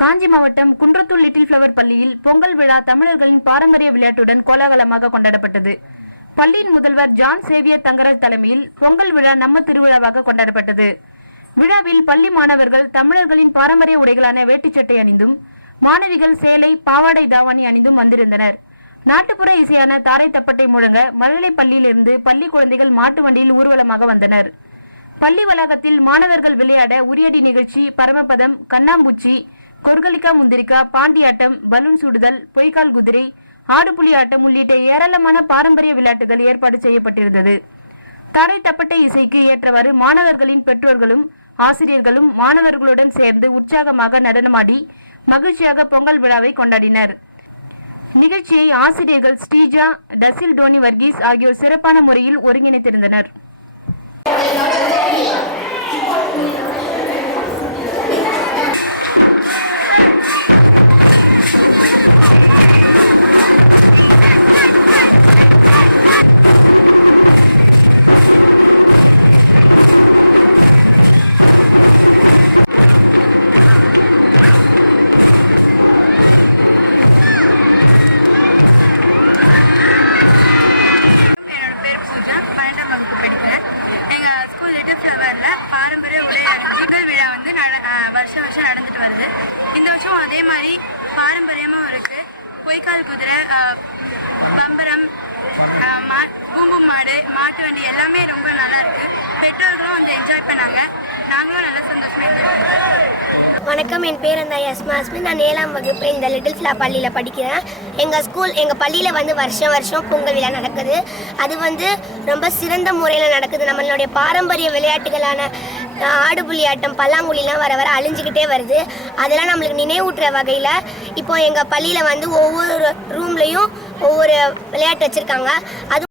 காஞ்சி மாவட்டம் Kundrathur little flower பள்ளியில் பொங்கல் விழா தமிழர்களின் பாரம்பரிய விளையாட்டுடன் கோலாகலமாக கொண்டாடப்பட்டது. பள்ளியின் முதல்வர் ஜான் சேவியர் தங்கராஜ் தலைமையில் பொங்கல் விழா நம்ம திருவிழாவாக கொண்டாடப்பட்டது. விழாவில் பள்ளி மாணவர்கள் தமிழர்களின் பாரம்பரிய உடைகளான வேட்டிச்சட்டை அணிந்தும் மாணவிகள் சேலை பாவாடை தாவாணி அணிந்தும் வந்திருந்தனர். நாட்டுப்புற இசையான தாரை தப்பட்டை முழங்க மழலை பள்ளியிலிருந்து பள்ளி குழந்தைகள் மாட்டு வண்டியில் ஊர்வலமாக வந்தனர். பள்ளி வளாகத்தில் மாணவர்கள் விளையாட உரியடி நிகழ்ச்சி பரமபதம் கண்ணாம்பூச்சி கொர்கலிக்கா முந்திரிக்கா பாண்டியாட்டம் பலூன் சுடுதல் பொய்க்கால் குதிரை ஆடுபுலி ஆட்டம் உள்ளிட்ட ஏராளமான பாரம்பரிய விளையாட்டுகள் ஏற்பாடு செய்யப்பட்டிருந்தது. தாரை தப்பட்டை இசைக்கு ஏற்றவாறு மாணவர்களின் பெற்றோர்களும் ஆசிரியர்களும் மாணவர்களுடன் சேர்ந்து உற்சாகமாக நடனமாடி மகிழ்ச்சியாக பொங்கல் விழாவை கொண்டாடினர். நிகழ்ச்சியை ஆசிரியர்கள் ஸ்ரீஜா டசில் டோனி வர்கீஸ் ஆகியோர் சிறப்பான முறையில் ஒருங்கிணைத்திருந்தனர். வகுப்பு படிக்கிறேன். எங்கள் ஸ்கூல் லிட்டில் ஃப்ளவரில் பாரம்பரிய உடை அணிஞ்சு விழா வந்து நட வருஷம் வருஷம் நடந்துட்டு வருது. இந்த வருஷம் அதே மாதிரி பாரம்பரியமாக இருக்குது பொய்க்கால் குதிரை பம்பரம் மா பூம்பு மாடு மாட்டு வண்டி எல்லாமே ரொம்ப நல்லா இருக்குது பெற்றோர்களும் வந்து என்ஜாய் பண்ணாங்க. நாங்களும் நல்லா சந்தோஷமாக இருந்தோம். வணக்கம். என் பேர் அந்த யஸ்மா அஸ்மின் நான் ஏழாம் வகுப்பு இந்த லிட்டில் ஃபிளா பள்ளியில் படிக்கிறேன். எங்கள் ஸ்கூல் எங்கள் பள்ளியில் வந்து வருஷம் வருஷம் பொங்கல் விழா நடக்குது. அது வந்து ரொம்ப சிறந்த முறையில் நடக்குது. நம்மளுடைய பாரம்பரிய விளையாட்டுகளான ஆடுபுலி ஆட்டம் பல்லாங்குழிலாம் வர வர அழிஞ்சிக்கிட்டே வருது. அதெல்லாம் நம்மளுக்கு நினைவூட்டுற வகையில் இப்போ எங்கள் பள்ளியில் வந்து ஒவ்வொரு ரூம்லேயும் ஒவ்வொரு விளையாட்டு வச்சுருக்காங்க. அது